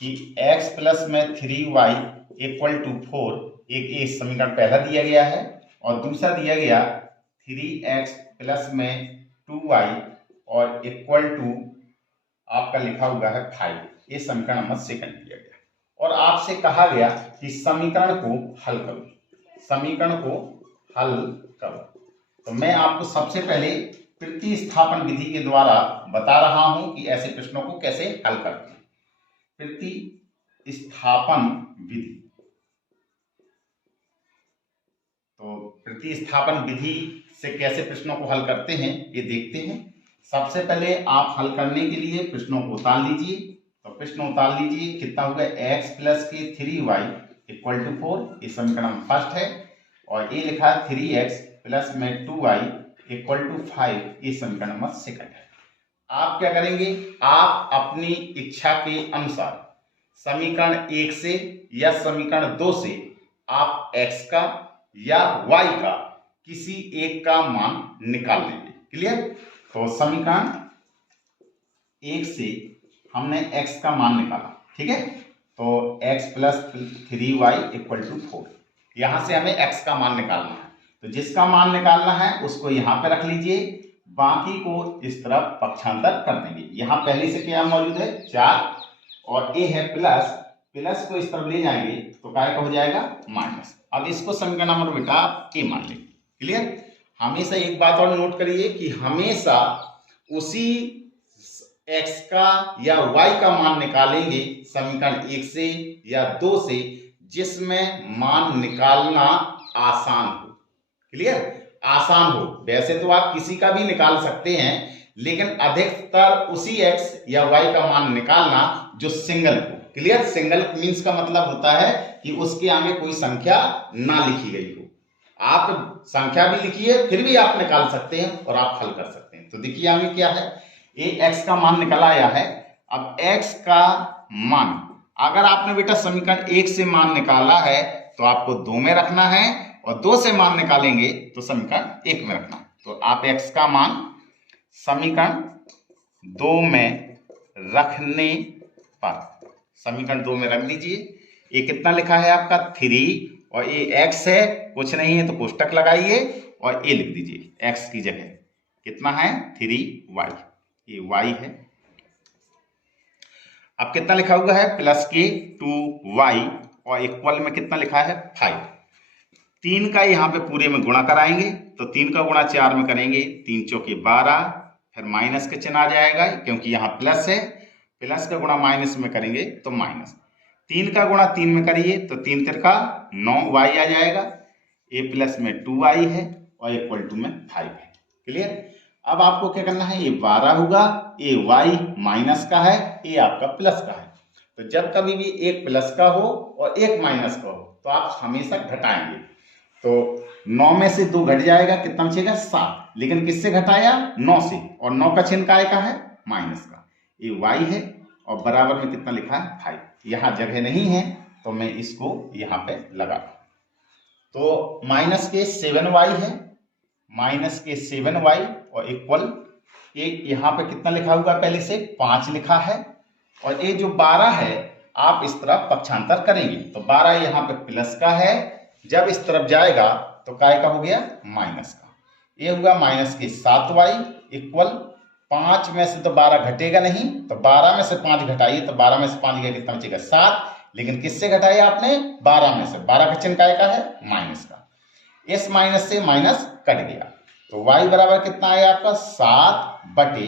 कि x plus में 3y equal to 4, एक ये समीकरण पहला दिया गया है, और दूसरा दिया गया 3x प्लस में 2y और इक्वल टू आपका लिखा हुआ है 5, ये समीकरण नंबर सेकंड दिया गया। और आपसे कहा गया कि समीकरण को हल करो, समीकरण को हल करो। तो मैं आपको सबसे पहले प्रतिस्थापन विधि के द्वारा बता रहा हूं कि ऐसे प्रश्नों को कैसे हल करते हैं। प्रतिस्थापन विधि, तो प्रतिस्थापन विधि से कैसे प्रश्नों को हल करते हैं ये देखते हैं। सबसे पहले आप हल करने के लिए प्रश्नों को उतार लीजिए। तो प्रश्न उतार लीजिए, कितना होगा x प्लस के 3y इक्वल टू 4, ये समीकरण फर्स्ट है, और ये लिखा है 3x प्लस में 2y इक्वल टू 5, ये समीकरण नंबर सेकंड है। आप क्या करेंगे, आप अपनी इच्छा के अनुसार समीकरण 1 से या समीकरण 2 से आप x का या y का किसी एक का मान निकाल लेंगे। क्लियर? तो समीकरण 1 से हमने x का मान निकाला, ठीक है। तो x plus 3y equal to 4, यहां से हमें x का मान निकालना है। तो जिसका मान निकालना है उसको यहां पे रख लीजिए, बाकी को इस तरफ पक्षांतर कर देंगे। यहां पहले से क्या मौजूद है 4, और a है प्लस, प्लस को इस तरफ ले जाएंगे तो काय का हो जाएगा माइनस। अब इसको समीकरण नंबर बेटा a मान लेंगे। क्लियर? हमेशा एक बात और नोट करिए कि हमेशा उसी x का या y का मान निकालेंगे समीकरण 1 से या 2 से जिसमें मान निकालना आसान हो। क्लियर? आसान हो। वैसे तो आप किसी का भी निकाल सकते हैं, लेकिन अधिकतर उसी x या y का मान निकालना जो सिंगल हो। क्लियर? सिंगल मीन्स का मतलब होता है कि उसके आगे कोई संख्या ना लिखी गई हो। आप संख्या भी लिखिए फिर भी आप निकाल सकते हैं और आप हल कर सकते हैं। तो देखिए आगे क्या है, ये x का मान निकल आया है। अब x का मान अगर आपने बेटा समीकरण 1 से मान निकाला है तो आपको 2 में रखना है, और 2 से मान निकालेंगे तो समीकरण 1 में रखना है। तो आप x का मान समीकरण 2 में रखने पर समीकरण 2 में रख दीजिए। ये कितना लिखा है आपका 3, और ये x है, कुछ नहीं है तो कोष्टक लगाइए और ये लिख दीजिए x की जगह कितना है 3y, ये y है। अब कितना लिखा हुआ है प्लस के 2y और इक्वल में कितना लिखा है 5। 3 का यहाँ पे पूरे में गुणा कराएंगे, तो 3 का गुणा 4 में करेंगे, 3 चौके 12, फिर माइनस का चिन्ह आ जाएगा क्योंकि यहाँ प्लस है, प्लस का गुणा माइनस में करेंगे तो माइनस। 3 का गुणा 3 में करिए तो 3 तिरका 9y आ जाएगा, a प्लस में 2y है और इक्वल टू में 5 है। क्लियर? अब आपको क्या करना है, ये 12 होगा, ये y माइनस का है, ये आपका प्लस का है। तो जब कभी भी एक प्लस का हो और एक माइनस का हो तो आप हमेशा घटाएंगे। तो 9 में से 2 घट जाएगा, कितना बचेगा 7, लेकिन किससे घटाया 9 से, और 9 का चिन्ह काय का है माइनस का। ये y है और बराबर में कितना लिखा है 5। यहाँ जगह नहीं है तो मैं इसको यहाँ पे लगा, तो माइनस के 7y है, माइनस के 7y और इक्वल एक यहाँ पे कितना लिखा हुआ पहले से 5 लिखा है, और ये जो 12 है आप इस तरफ पक्षांतर करेंगे तो 12 यहाँ पे प्लस का है, जब इस तरफ जाएगा तो काय का हो गया माइनस का। ये होगा माइनस के 7y इक्वल 5 में से तो 12 घटेगा नहीं, तो 12 में से 5 घटाइए तो 12 में से 5 गया कितना बचेगा 7, लेकिन किससे घटाया आपने 12 में से, 12 का चिन्ह काय का है माइनस का। इस माइनस से माइनस कट गया तो y बराबर कितना आया आपका 7 बटे,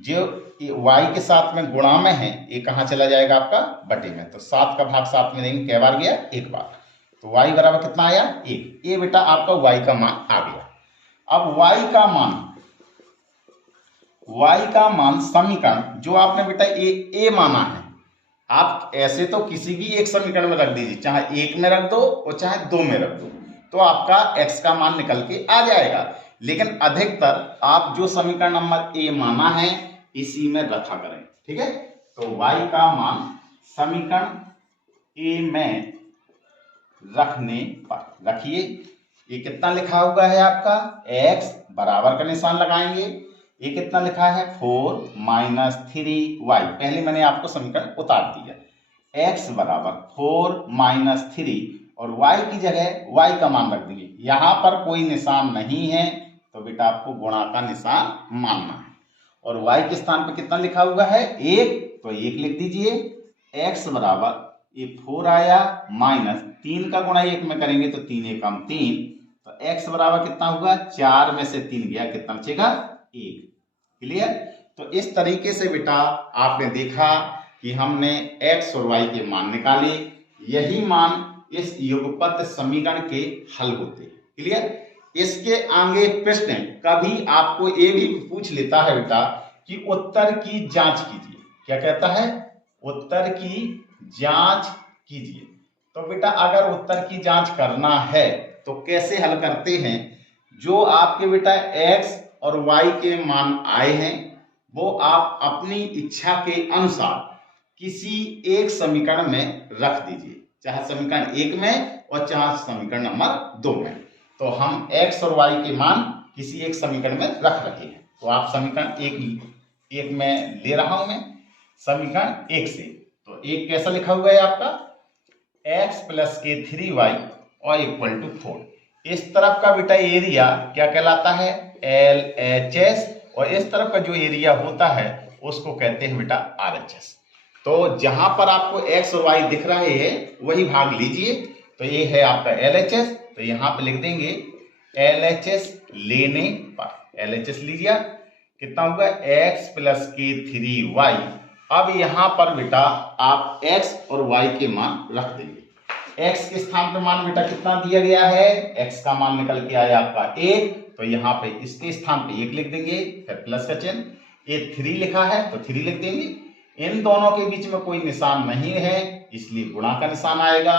जो y के साथ में गुणा में है ये कहाँ चला जाएगा आपका बटे में, तो 7 का भाग 7 में देंगे, कै बार गया एक बार, तो y बराबर कितना आया 1। ये बेटा आपका y का मान आ गया। अब y का मान समीकरण जो आपने बेटा a माना है, आप ऐसे तो किसी भी एक समीकरण में रख दीजिए, चाहे 1 में रख दो और चाहे 2 में रख दो, तो आपका x का मान निकल के आ जाएगा। लेकिन अधिकतर आप जो समीकरण नंबर a माना है इसी में रखा करें, ठीक है। तो y का मान समीकरण a में रखने पर रखिए। ये कितना लिखा हुआ है आपका x बराबर का निशान लगाएंगे, ये कितना लिखा है 4 माइनस 3y, पहले मैंने आपको समीकरण उतार दिया, x बराबर 4 माइनस 3 और y की जगह y का मान रख देंगे। यहाँ पर कोई निशान नहीं है तो बेटा आपको गुणा का निशान मानना है। और y के स्थान पर कितना लिखा हुआ है 1, तो 1 लिख दीजिए। x बराबर ये 4 आया माइनस 3 का गुणा 1 में करेंगे तो 3 एकम 3, तो x बराबर कितना होगा 4 में से 3 गया, कितना बचेगा 1। क्लियर। तो इस तरीके से बेटा आपने देखा कि हमने x और y के मान निकाले। यही मान इस युगपत समीकरण के हल होते हैं। क्लियर। इसके आगे प्रश्न कभी आपको ये भी पूछ लेता है बेटा कि उत्तर की जांच कीजिए। क्या कहता है? उत्तर की जांच कीजिए। तो बेटा अगर उत्तर की जांच करना है तो कैसे हल करते हैं? जो आपके बेटा x और y के मान आए हैं वो आप अपनी इच्छा के अनुसार किसी एक समीकरण में रख दीजिए, चाहे समीकरण 1 में और चाहे समीकरण नंबर 2 में। तो हम x और y के मान किसी एक समीकरण में रख रखे हैं। तो आप समीकरण एक में ले रहा हूं मैं, समीकरण 1 से। तो 1 कैसा लिखा हुआ है आपका x प्लस के 3y और इक्वल टू 4। इस तरफ का बेटा एरिया क्या कहलाता है? LHS, और इस तरफ का जो एरिया होता है उसको कहते हैं बेटा RHS। तो जहां पर आपको x और y दिख रहे हैं वही भाग लीजिए। तो ये है आपका LHS, तो यहां पे लिख देंगे LHS लेने पर। LHS लीजिए, कितना होगा x प्लस के 3y। अब यहां पर बेटा आप x और y के मान रख देंगे। x के स्थान पर मान बेटा कितना दिया गया है? x का मान निकल के आया आपका 1, तो यहाँ पे इसके स्थान पे 1 लिख देंगे, फिर प्लस का चिन्ह। ये 3 लिखा है तो 3 लिख देंगे। इन दोनों के बीच में कोई निशान नहीं है इसलिए गुणा का निशान आएगा।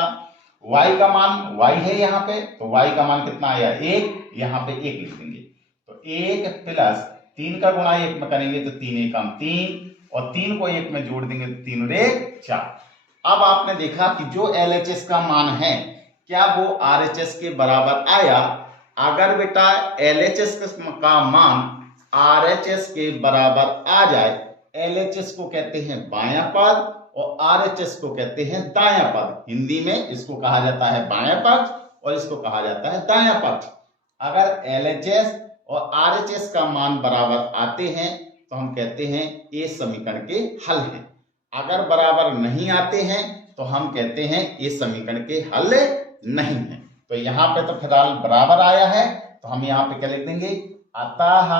y का मान y है यहाँ पे, तो y का मान कितना आया 1, यहाँ पे 1 लिख देंगे। तो 1 प्लस 3 का गुणा 1 में करेंगे तो 3 एकम 3, और 3 को 1 में जोड़ देंगे तो 3 और 1 4। अब आपने देखा कि जो LHS का मान है क्या वो RHS के बराबर आया? अगर बेटा LHS का मान RHS के बराबर आ जाए, LHS को कहते हैं बायां पद और RHS को कहते हैं दायां पद। हिंदी में इसको कहा जाता है बायां पक्ष और इसको कहा जाता है दायां पक्ष। अगर LHS और RHS का मान बराबर आते हैं तो हम कहते हैं ये समीकरण के हल हैं। अगर बराबर नहीं आते हैं तो हम कहते हैं ये समीकरण के हल नहीं है। तो यहाँ पे तो फिलहाल बराबर आया है तो हम यहाँ पे क्या लिख देंगे? अतः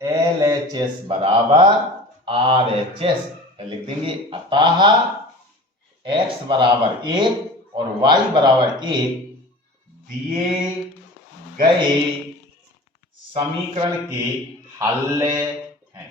LHS बराबर RHS लिख देंगे। अतः x बराबर 1 और y बराबर 1 दिए गए समीकरण के हल हैं।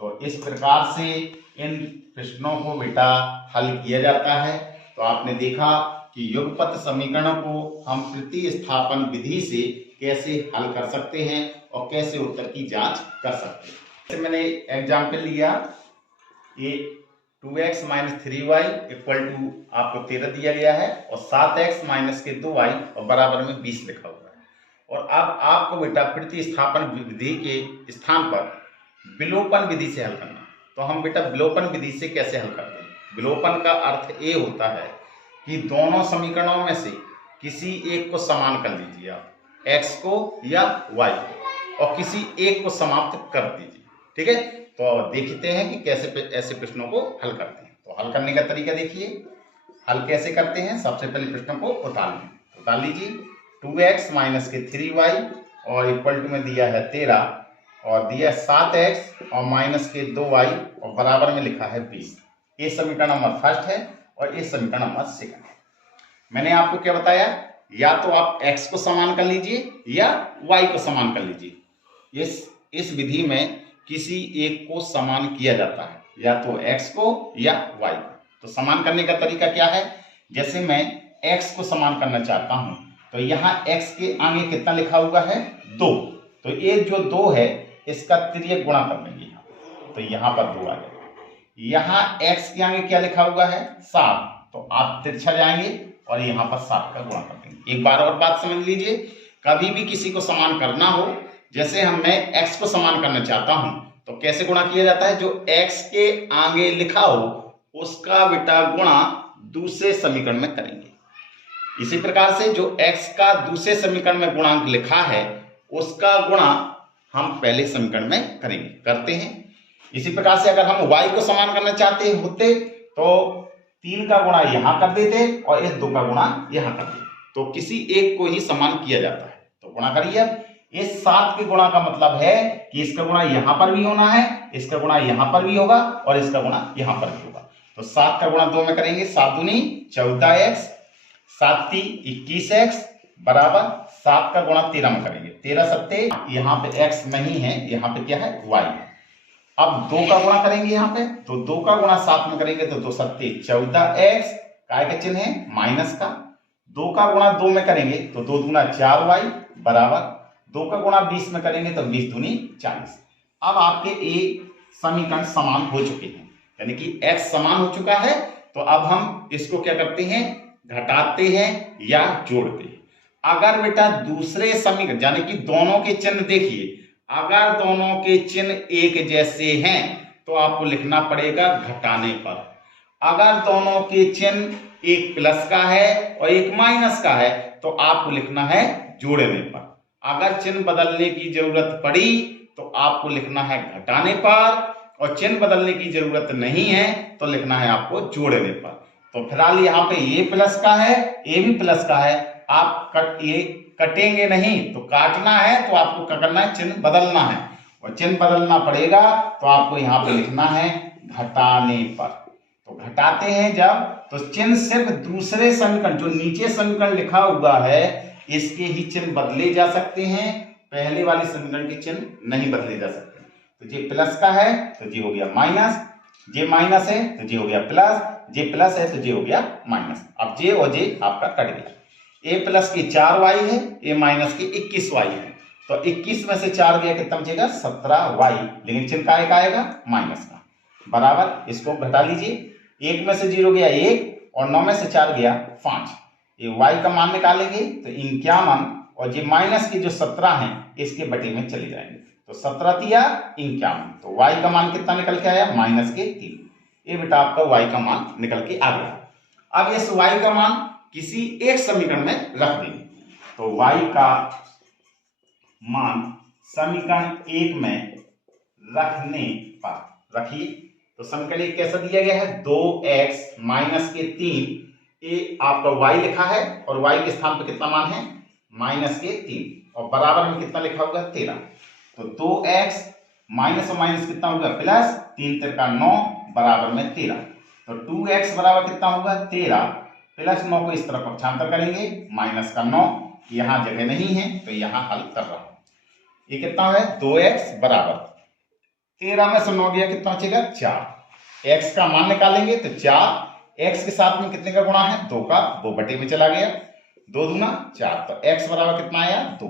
तो इस प्रकार से इन प्रश्नों को बेटा हल किया जाता है। तो आपने देखा कि युगपत समीकरणों को हम प्रतिस्थापन विधि से कैसे हल कर सकते हैं और कैसे उत्तर की जांच कर सकते हैं। जैसे मैंने एग्जाम्पल लिया, ये 2x minus 3y equal to आपको 13 दिया गया है और 7x माइनस के 2y और बराबर में 20 लिखा हुआ है। और अब आपको बेटा प्रतिस्थापन विधि के स्थान पर विलोपन विधि से हल करना। तो हम बेटा विलोपन विधि से कैसे हल करते हैं? विलोपन का अर्थ ये होता है कि दोनों समीकरणों में से किसी एक को समान कर लीजिए आप, x को या y को, और किसी एक को समाप्त कर दीजिए। ठीक है। तो देखते हैं कि कैसे ऐसे प्रश्नों को हल करते हैं। तो हल करने का तरीका देखिए, हल कैसे करते हैं। सबसे पहले प्रश्नों को उतार लीजिए। 2x माइनस के 3y और इक्वल टू में दिया है 13 और दिया 7x और माइनस के 2y और बराबर में लिखा है 20। ये समीकरण नंबर फर्स्ट है और ये समीकरण नंबर सेकंड है। मैंने आपको क्या बताया? या तो आप x को समान कर लीजिए या y को समान कर लीजिए। इस विधि में किसी एक को समान किया जाता है, या तो x को या y को। तो समान करने का तरीका क्या है? जैसे मैं x को समान करना चाहता हूं तो यहाँ x के आगे कितना लिखा हुआ है? 2। तो ये जो 2 है इसका तिर्यक गुणा कर देंगे यहाँ, तो यहाँ पर 2 आ जाएगा। यहाँ x के आगे क्या लिखा हुआ है? 7। तो आप तिरछा जाएंगे और यहाँ पर 7 का गुणा कर देंगे। एक बार और बात समझ लीजिए, कभी भी किसी को समान करना हो, जैसे मैं x को समान करना चाहता हूं तो कैसे गुणा किया जाता है? जो x के आगे लिखा हो उसका बेटा गुणा दूसरे समीकरण में करेंगे। इसी प्रकार से जो x का दूसरे समीकरण में गुणांक लिखा है उसका गुणा हम पहले समीकरण में करेंगे, करते हैं। इसी प्रकार से अगर हम y को समान करना चाहते होते तो 3 का गुणा यहां कर देते और इस 2 का गुणा यहां कर देते, तो किसी एक को ही समान किया जाता है। तो गुणा करिए। इस 7 के गुणा का मतलब है कि इसका गुणा यहां पर भी होना है, इसका गुणा यहां पर भी होगा और इसका गुणा यहां पर भी होगा। तो 7 का गुणा 2 में करेंगे, 7 दूनी 14x, 7 ती 21x बराबर 7 का गुणा 13 में करेंगे, 13 सत्ते, यहाँ पे x नहीं है, यहाँ पे क्या है y है। अब 2 का गुणा करेंगे यहाँ पे, तो 2 का गुणा 7 में करेंगे तो 2 सत्ते 14x, काय का चिन्ह है माइनस का। 2 का गुणा 2 में करेंगे तो 2 दूना 4y बराबर 2 का गुणा 20 में करेंगे तो 20 दूनी 40। अब आपके ये समीकरण समान हो चुके हैं, यानी कि x समान हो चुका है। तो अब हम इसको क्या करते हैं, घटाते हैं या जोड़ते हैं। अगर बेटा दूसरे समीकरण यानी कि दोनों के चिन्ह देखिए, अगर दोनों के चिन्ह एक जैसे हैं तो आपको लिखना पड़ेगा घटाने पर। अगर दोनों के चिन्ह एक प्लस का है और एक माइनस का है तो आपको लिखना है जोड़ने पर। अगर चिन्ह बदलने की जरूरत पड़ी तो आपको लिखना है घटाने पर, और चिन्ह बदलने की जरूरत नहीं है तो लिखना है आपको जोड़ने पर। तो फिलहाल यहाँ पे ये प्लस का है, ये भी प्लस का है, आप ये कटेंगे नहीं तो काटना है, तो आपको क्या करना है, चिन्ह बदलना है, और चिन्ह बदलना पड़ेगा तो आपको यहाँ पे लिखना है घटाने पर। तो घटाते हैं जब, तो चिन्ह सिर्फ दूसरे समीकरण जो नीचे समीकरण लिखा हुआ है इसके ही चिन्ह बदले जा सकते हैं, पहले वाले समीकरण के चिन्ह नहीं बदले जा सकते। तो जे प्लस का है तो जे हो गया माइनस, जे माइनस है तो जे हो गया प्लस, जे प्लस है तो जे हो गया माइनस। अब जे और जे आपका कट गया। ए प्लस की 4y है, ए माइनस की 21y है, तो 21 में से 4 गया कितना बचेगा 17y, लेकिन चिन्ह का आएगा माइनस का, बराबर इसको घटा लीजिए। 1 में से 0 गया 1 और 9 में से 4 गया 5। ये y का मान निकालेंगे तो 51, और ये माइनस की जो 17 है इसके बटे में चले जाएंगे, तो 17 तिया 51, तो y का मान कितना निकल के आया माइनस के 3। ये बेटा आपका y का मान निकल के आ गया। अब इस y का मान किसी एक समीकरण में रख देंगे, तो y का मान समीकरण 1 में रखने पर रखिए। तो समीकरण 1 कैसा दिया गया है, 2x माइनस के 3, ये आपका y लिखा है और y के स्थान पर कितना मान है माइनस के 3, और बराबर में कितना लिखा होगा 13। तो 2x माइनस और माइनस कितना होगा प्लस, 3 तिरका 9 बराबर में 13, तो 2x बराबर कितना होगा 13 प्लस 9 को इस तरफ पक्षांतर करेंगे, माइनस का 9, यहाँ जगह नहीं है तो यहाँ हल कर रहा हूं। ये कितना है 2x बराबर 13 में से 9 गया कितना बचेगा 4। x का मान निकालेंगे तो 4, x के साथ में कितने का गुणा है 2 का, 2 बटे में चला गया, 2 दूना 4, तो x बराबर कितना आया 2।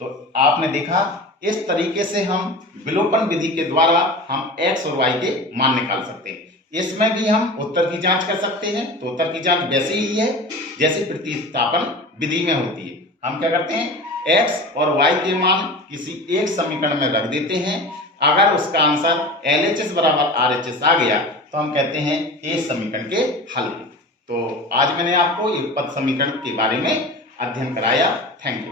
तो आपने देखा इस तरीके से हम विलोपन विधि के द्वारा हम x और y के मान निकाल सकते हैं। इसमें भी हम उत्तर की जांच कर सकते हैं, तो उत्तर की जांच वैसे ही है जैसे प्रतिस्थापन विधि में होती है। हम क्या करते हैं x और y के मान किसी एक समीकरण में रख देते हैं, अगर उसका आंसर LHS बराबर RHS आ गया तो हम कहते हैं ये समीकरण के हल है। तो आज मैंने आपको युगपत समीकरण के बारे में अध्ययन कराया। Thank you.